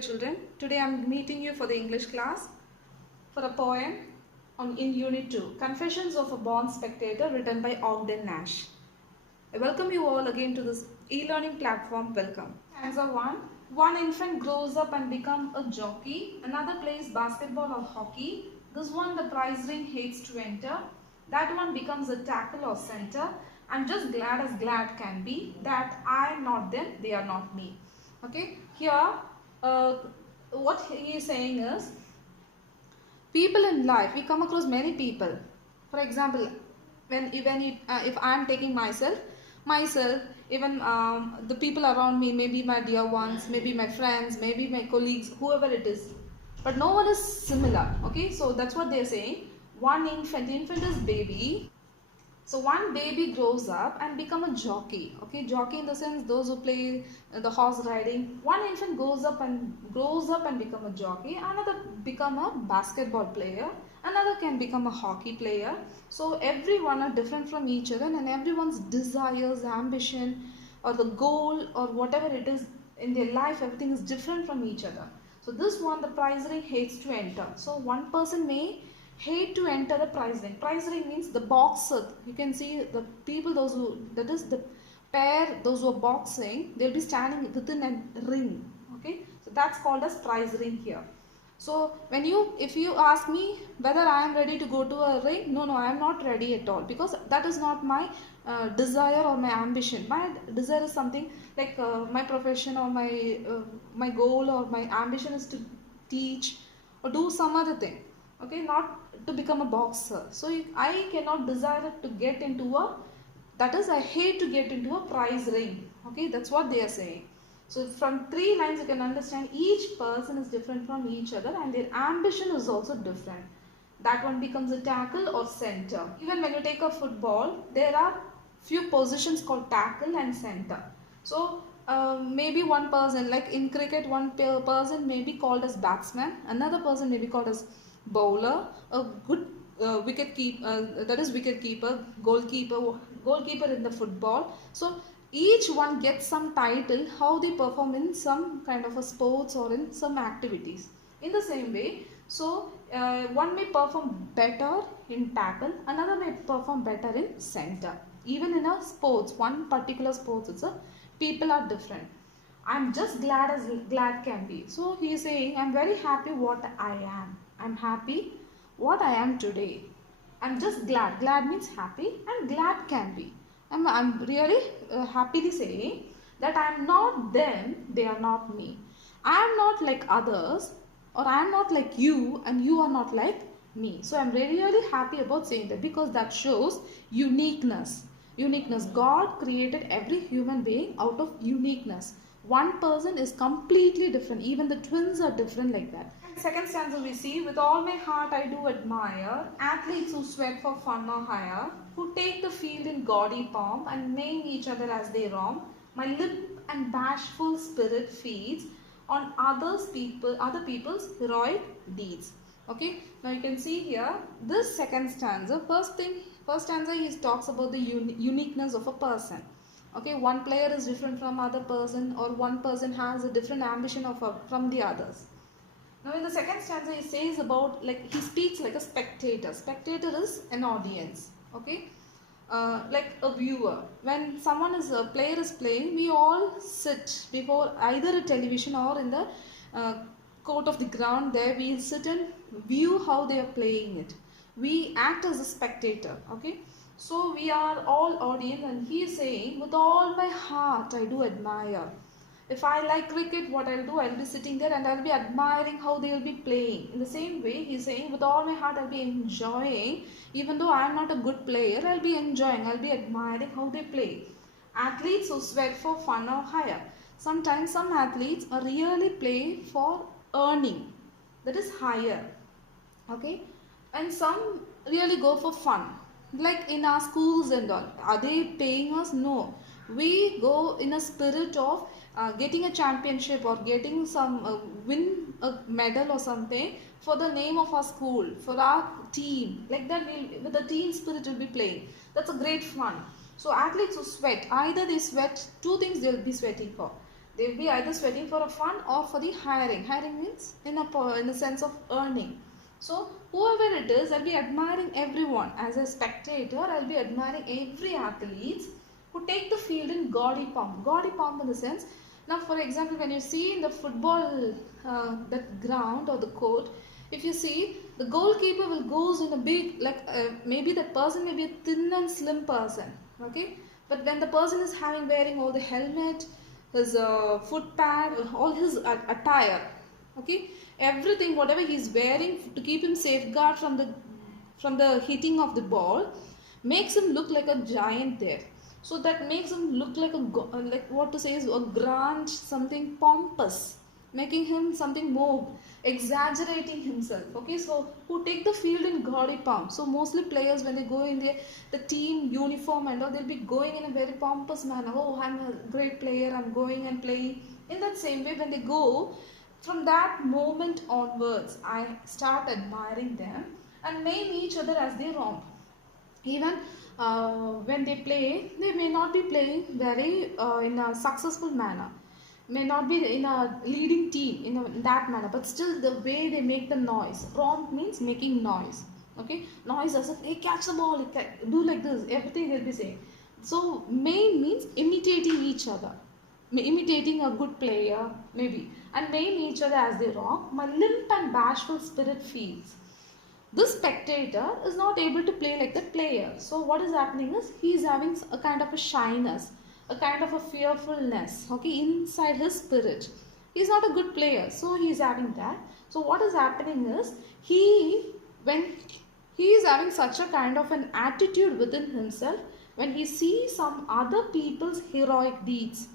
dear children. Today I am meeting you for the English class for a poem in Unit 2, Confessions of a Born Spectator, written by Ogden Nash. I welcome you all again to this e-learning platform. Welcome. Stanza 1. One infant grows up and becomes a jockey. Another plays basketball or hockey. This one the prize ring hates to enter. That one becomes a tackle or center. I'm just glad as glad can be that I am not them, they are not me. Okay, here what he is saying is, people in life, we come across many people. For example, if I am taking myself, even the people around me, maybe my dear ones, maybe my friends, maybe my colleagues, whoever it is, but no one is similar. Okay, so that's what they are saying. One infant is baby. So one baby grows up and become a jockey. Okay, jockey in the sense those who play the horse riding. One infant grows up and become a jockey. Another become a basketball player. Another can become a hockey player. So everyone are different from each other, and everyone's desires, ambition, or the goal, or whatever it is in their life, everything is different from each other. So this one, the prize ring hates to enter. So one person may hate to enter the prize ring. Prize ring means the boxer. You can see the people, those who, that is the pair, those who are boxing, they'll be standing within a ring. Okay, so that's called as prize ring here. So if you ask me whether I am ready to go to a ring, no, I am not ready at all, because that is not my desire or my ambition. My desire is something like my profession, or my goal or my ambition is to teach or do some other thing. Okay, not to become a boxer. So I cannot desire to get into I hate to get into a prize ring. Okay, that's what they are saying. So from 3 lines you can understand each person is different from each other, and their ambition is also different. That one becomes a tackle or center. Even when you take a football, there are few positions called tackle and center. So maybe one person, like in cricket, one person may be called as batsman, another person may be called as bowler, a good wicket keeper, goalkeeper in the football. So each one gets some title how they perform in some kind of a sports or in some activities. In the same way, so one may perform better in tackle, another may perform better in center. Even in a sports, one particular sports, people are different. I'm just glad as glad can be. So he is saying, I'm very happy what I am. I'm happy what I am today. I'm just glad. Glad means happy, and glad can be. I'm really happily saying that I am not them, they are not me. I am not like others, or I am not like you, and you are not like me. So I'm really happy about saying that, because that shows uniqueness. God created every human being out of uniqueness. One person is completely different. Even the twins are different like that. Second stanza we see, with all my heart I do admire athletes who sweat for fun or hire, who take the field in gaudy pomp and name each other as they roam. My lip and bashful spirit feeds on other people's heroic deeds. Okay, now you can see here this second stanza. First stanza he talks about the uniqueness of a person. Okay, one player is different from other person, or one person has a different ambition from the others. Now in the second stanza he says about, like, he speaks like a spectator. Spectator is an audience. Okay, like a viewer. When a player is playing, we all sit before either a television or in the court of the ground. There we sit and view how they are playing it. We act as a spectator. Okay, so we are all audience, and he is saying, with all my heart I do admire. If I like cricket, what I'll do, I'll be sitting there and I'll be admiring how they will be playing. In the same way, he's saying, with all my heart, I'll be enjoying. Even though I'm not a good player, I'll be enjoying. I'll be admiring how they play. Athletes who sweat for fun or hire. Sometimes some athletes are really play for earning. That is higher. Okay. And some really go for fun. Like in our schools and all. Are they paying us? No. We go in a spirit of getting a championship, or getting some win a medal or something for the name of our school, for our team. Like that, with the team spirit will be playing. That's a great fun. So athletes who sweat, either they sweat, two things they will be sweating for. They'll be either sweating for a fun or for the hiring. Hiring means in a sense of earning. So whoever it is, I'll be admiring everyone. As a spectator, I'll be admiring every athlete who take the field in gaudy pomp. Gaudy pomp in the sense, now for example, when you see in the football, the ground or the court, if you see the goalkeeper will goes in a big, like maybe that person may be a thin and slim person, okay, but when the person is having wearing all the helmet, his foot pad, all his attire, okay, everything whatever he is wearing to keep him safeguard from the hitting of the ball makes him look like a giant there. So that makes him look like like what to say is a grand, something pompous, making him something more exaggerating himself. Okay, so who take the field in gaudy pomp. So mostly players when they go in the team uniform and all, they'll be going in a very pompous manner. Oh, I'm a great player, I'm going and playing. In that same way, when they go, from that moment onwards, I start admiring them and name each other as they romp. Even when they play, they may not be playing very in a successful manner, may not be in a leading team in that manner, but still the way they make the noise. Romp means making noise. Okay, noise as if they catch the ball, do like this, everything they'll be saying. So main means imitating each other, imitating a good player maybe, and name each other as they romp. My limp and bashful spirit feels. This spectator is not able to play like the player. So what is happening is he is having a kind of a shyness, a kind of a fearfulness, okay, inside his spirit. He is not a good player, so he is having that. So what is happening is when he is having such a kind of an attitude within himself, when he sees some other people's heroic deeds,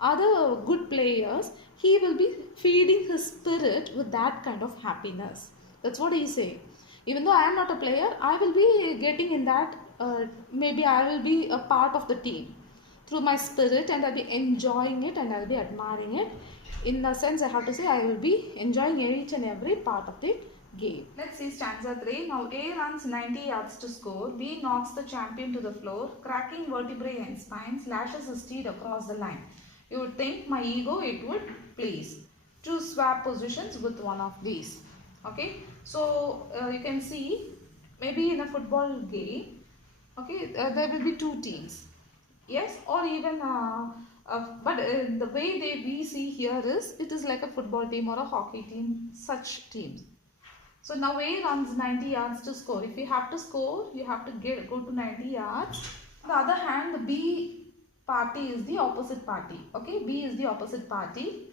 other good players, he will be feeding his spirit with that kind of happiness. That's what he is saying. Even though I am not a player, I will be getting in that, maybe I will be a part of the team through my spirit, and I'll be enjoying it and I'll be admiring it. In a sense, I have to say I will be enjoying each and every part of the game. Let's see stanza 3. Now A runs 90 yards to score. B knocks the champion to the floor, cracking vertebrae and spines, lashes his steed across the line. You would think my ego it would please to swap positions with one of these. Okay, so you can see maybe in a football game, okay, there will be two teams, yes, or even but the way we see here is it is like a football team or a hockey team, such teams. So now A runs 90 yards to score. If you have to score, you have to go to 90 yards. On the other hand, the B party is the opposite party. Okay, B is the opposite party.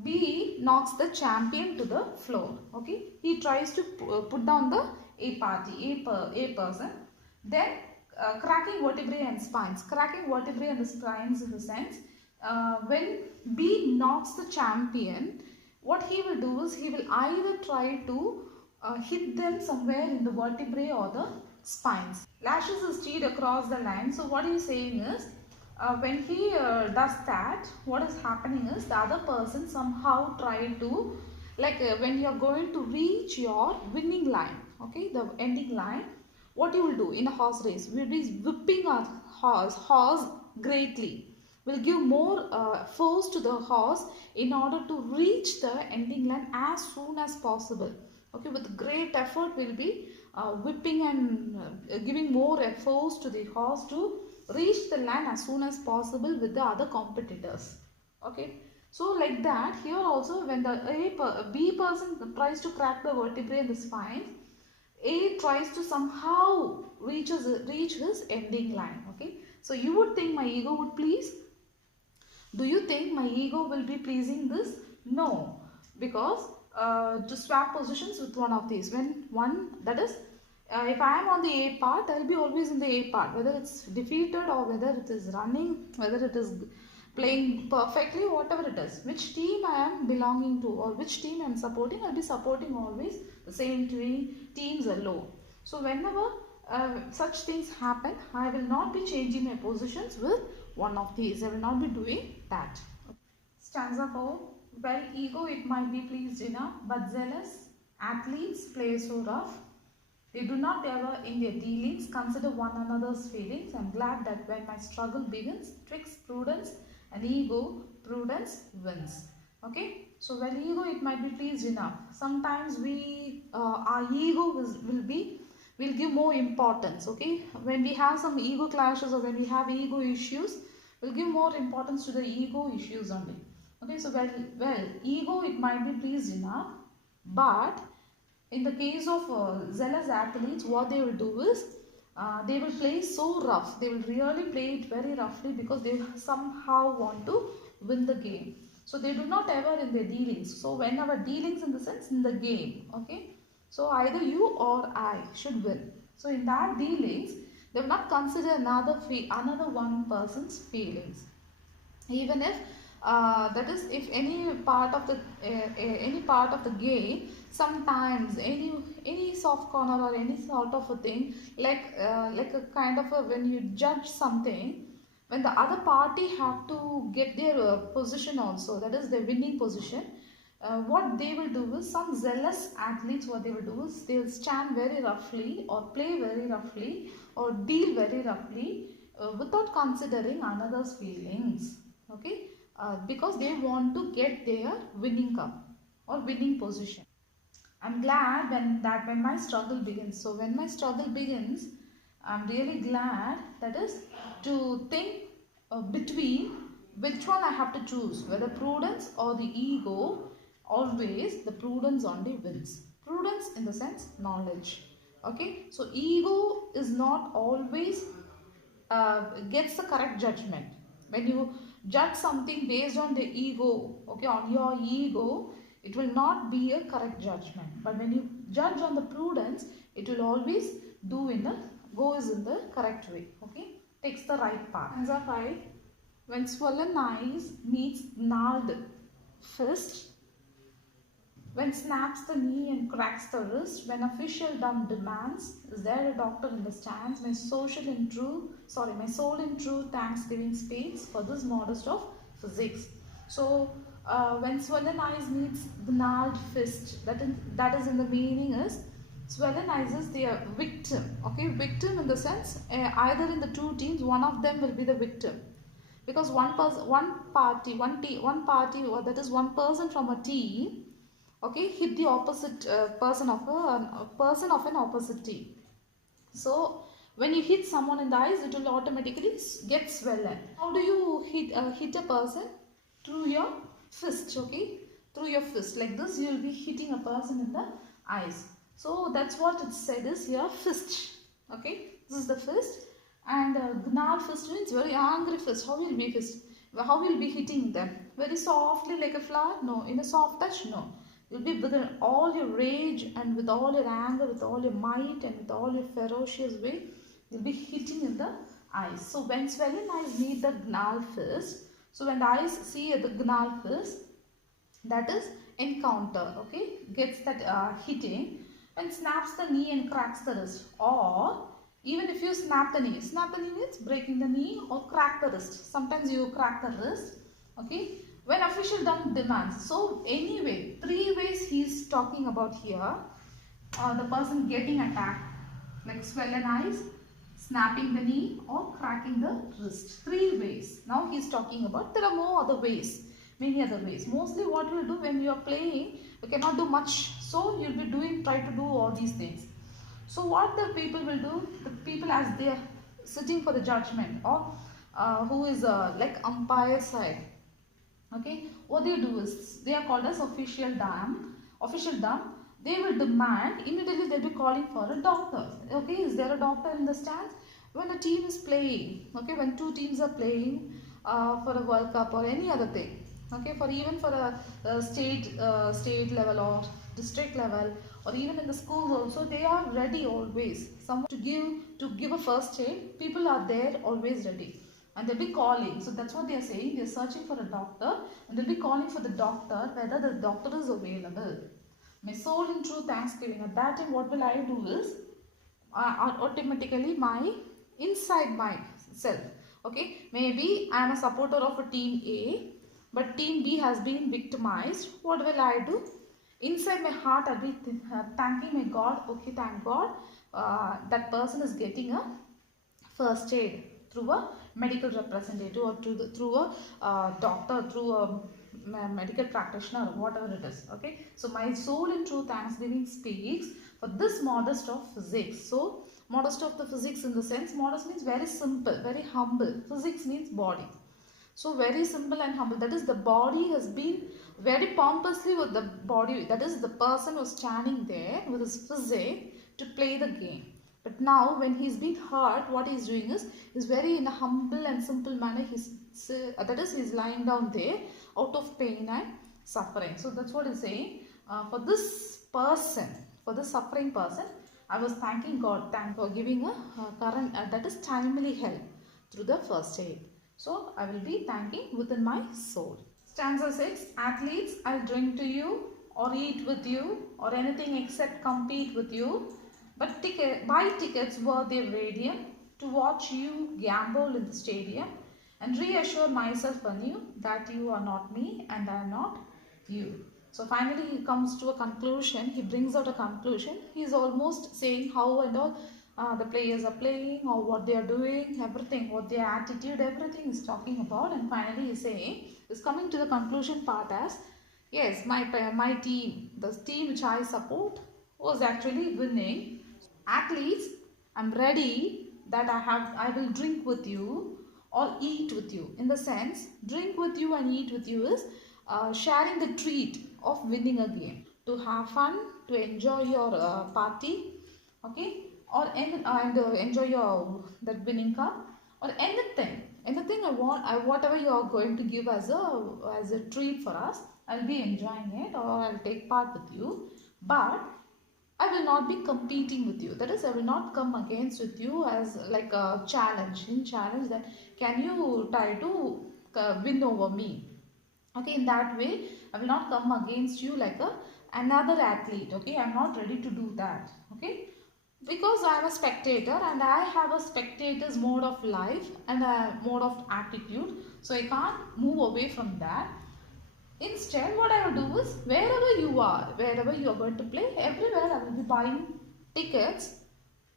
B knocks the champion to the floor. Okay, he tries to put down the A party, A person. Then cracking vertebrae and spines. Cracking vertebrae and the spines in the sense, when B knocks the champion, what he will do is he will either try to hit them somewhere in the vertebrae or the spines. Lashes his steed across the line. So what he is saying is, when he does that, what is happening is the other person somehow try to, like when you are going to reach your winning line, okay, the ending line, what you will do in a horse race, we will be whipping our horse greatly. Will give more force to the horse in order to reach the ending line as soon as possible. Okay, with great effort we will be whipping and giving more force to the horse to reach the line as soon as possible with the other competitors. Okay, so like that here also, when the B person tries to crack the vertebrae and the spine, A tries to somehow reach his ending line. Okay, so you would think my ego would please. Do you think my ego will be pleasing this? No, because to swap positions with one of these, when one, that is, if I am on the A part, I will be always in the A part, whether it's defeated or whether it is running, whether it is playing perfectly, whatever it is, which team I am belonging to or which team I am supporting, I will be supporting always the same teams alone. So whenever such things happen, I will not be changing my positions with one of these. I will not be doing that. Stanza 4. Well, ego it might be pleased enough, but zealous athletes play so rough. They do not ever in their dealings consider one another's feelings. I am glad that when my struggle begins, twixt prudence and ego, prudence wins. Okay, so while ego, it might be pleased enough. Sometimes our ego will give more importance. Okay, when we have some ego clashes or when we have ego issues, we'll give more importance to the ego issues only. Okay, so well, ego, it might be pleased enough, but in the case of zealous athletes, what they will do is they will play so rough. They will really play it very roughly because they somehow want to win the game. So they do not ever in their dealings. So whenever dealings in the sense in the game, okay. So either you or I should win. So in that dealings, they will not consider another one person's feelings, even if that is if any part of the game, sometimes any soft corner or any sort of a thing, like a kind of a, when you judge something, when the other party have to get their position also, that is the winning position, what they will do is, some zealous athletes, what they will do is, they will stand very roughly or play very roughly or deal very roughly without considering another's feelings. Okay, because they want to get their winning cup or winning position. I'm glad when my struggle begins. So when my struggle begins, I'm really glad, that is to think between which one I have to choose, whether prudence or the ego. Always the prudence only wins. Prudence in the sense knowledge. Okay, so ego is not always gets the correct judgment. When you judge something based on the ego, okay, on your ego, it will not be a correct judgment. But when you judge on the prudence, it will always goes in the correct way. Okay, takes the right path. Answer 5. When swollen eyes meets gnarled fist, when snaps the knee and cracks the wrist, when official dumb demands, is there a doctor in the stands? My soul in true thanksgiving speaks for this modest of physics. So when swollen eyes meets the gnarled fist, that is in the meaning is, swollen eyes is their victim. Okay, victim in the sense either in the two teams, one of them will be the victim, because one party, or that is one person from a team, okay, hit the opposite person of an opposite team. So when you hit someone in the eyes, it will automatically get swollen. How do you hit a person? Through your fist. Okay, through your fist, like this you will be hitting a person in the eyes. So that's what it said is here, fist. Okay, this is the fist. And gnarled fist means very angry fist. How will be fist? How will be hitting them? Very softly like a flower? No. In a soft touch? No. You'll be with all your rage and with all your anger, with all your might and with all your ferocious way, you'll be hitting in the eyes. So when swollen eyes meet the gnarled fist, so when the eyes see the gnarled fist, that is encounter, okay, gets that hitting, and snaps the knee and cracks the wrist. Or even if you snap the knee means breaking the knee, or crack the wrist. Sometimes you crack the wrist, okay, when official dumb demands. So anyway, 3 ways he is talking about here. The person getting attacked, like swollen eyes, snapping the knee, or cracking the wrist. 3 ways. Now he is talking about, there are more other ways, many other ways. Mostly what you will do when you are playing, you cannot do much. So you will be try to do all these things. So what the people will do, the people as they are sitting for the judgment, or who is like umpire side, okay, what they do is, they are called as official dumb. They will demand, immediately they'll be calling for a doctor. Okay, is there a doctor in the stands? When a team is playing, okay, when 2 teams are playing for a World Cup or any other thing, okay, even for a state level or district level, or even in the schools also, they are ready always. Someone to give a first aid, people are there always ready. And they'll be calling. So that's what they are saying. They are searching for a doctor, and they'll be calling for the doctor, whether the doctor is available. My soul in true thanksgiving. At that time, what will I do is, automatically my inside myself. Okay, maybe I am a supporter of a team A, but team B has been victimized. What will I do? Inside my heart, I'll be thanking my God. Okay, thank God, that person is getting a first aid. through a medical representative or through a doctor, through a medical practitioner, whatever it is. Okay, so my soul in true thanksgiving speaks for this modest of physics. So modest of the physics, in the sense, modest means very simple, very humble. Physics means body. So very simple and humble. That is, the body has been very pompously with the body. That is, the person was standing there with his physique to play the game. But now when he's been hurt, what he's doing is very in a humble and simple manner. That is, he's lying down there out of pain and suffering. So that's what he's saying. For this person, for this suffering person, I was thanking God, for giving a current, that is timely help through the first aid. So I will be thanking within my soul. Stanza 6. Athletes, I'll drink to you or eat with you or anything except compete with you. But buy tickets worth their radium to watch you gamble in the stadium and reassure myself anew that you are not me and I am not you. So finally he comes to a conclusion. He brings out a conclusion. He is almost saying how and all the players are playing or what they are doing, everything, what their attitude, everything is talking about. And finally he is saying, is coming to the conclusion part as, yes, my team, the team which I support was actually winning. Athletes, I'm ready that I will drink with you or eat with you. In the sense, drink with you and eat with you is sharing the treat of winning a game. To have fun, to enjoy your party, okay, or enjoy your that winning cup or anything. Anything whatever you are going to give as a treat for us, I'll be enjoying it or I'll take part with you. But I will not be competing with you. That is, I will not come against with you as like a challenge. In challenge, that can you try to win over me? Okay, in that way, I will not come against you like another athlete. Okay, I am not ready to do that. Okay, because I am a spectator and I have a spectator's mode of life and a mode of attitude. So I can't move away from that. Instead, what I will do is, wherever you are going to play, everywhere I will be buying tickets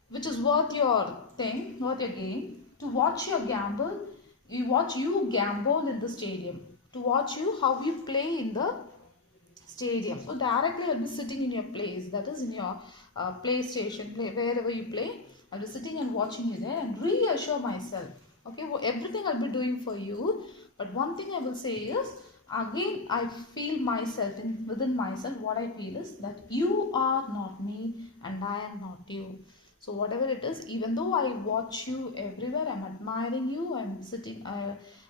which is worth your thing, worth your game, to watch you gamble in the stadium, to watch you how you play in the stadium. So directly I will be sitting in your place, that is in your PlayStation, wherever you play. I will be sitting and watching you there and reassure myself. Okay, well, everything I will be doing for you, but one thing I will say is, again I feel myself, within myself, what I feel is that you are not me and I am not you. So whatever it is, even though I watch you everywhere, I am admiring you, I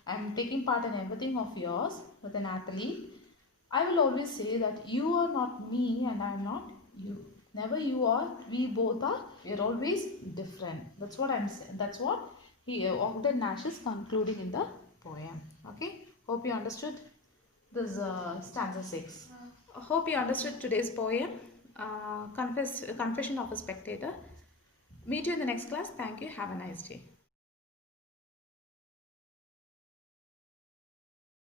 am taking part in everything of yours with an athlete, I will always say that you are not me and I am not you. Never you are, we both are, we are always different. That's what I am saying. That's what Ogden Nash is concluding in the poem. Okay, hope you understood this stanza 6. Hope you understood today's poem, Confession of a Spectator. Meet you in the next class. Thank you. Have a nice day.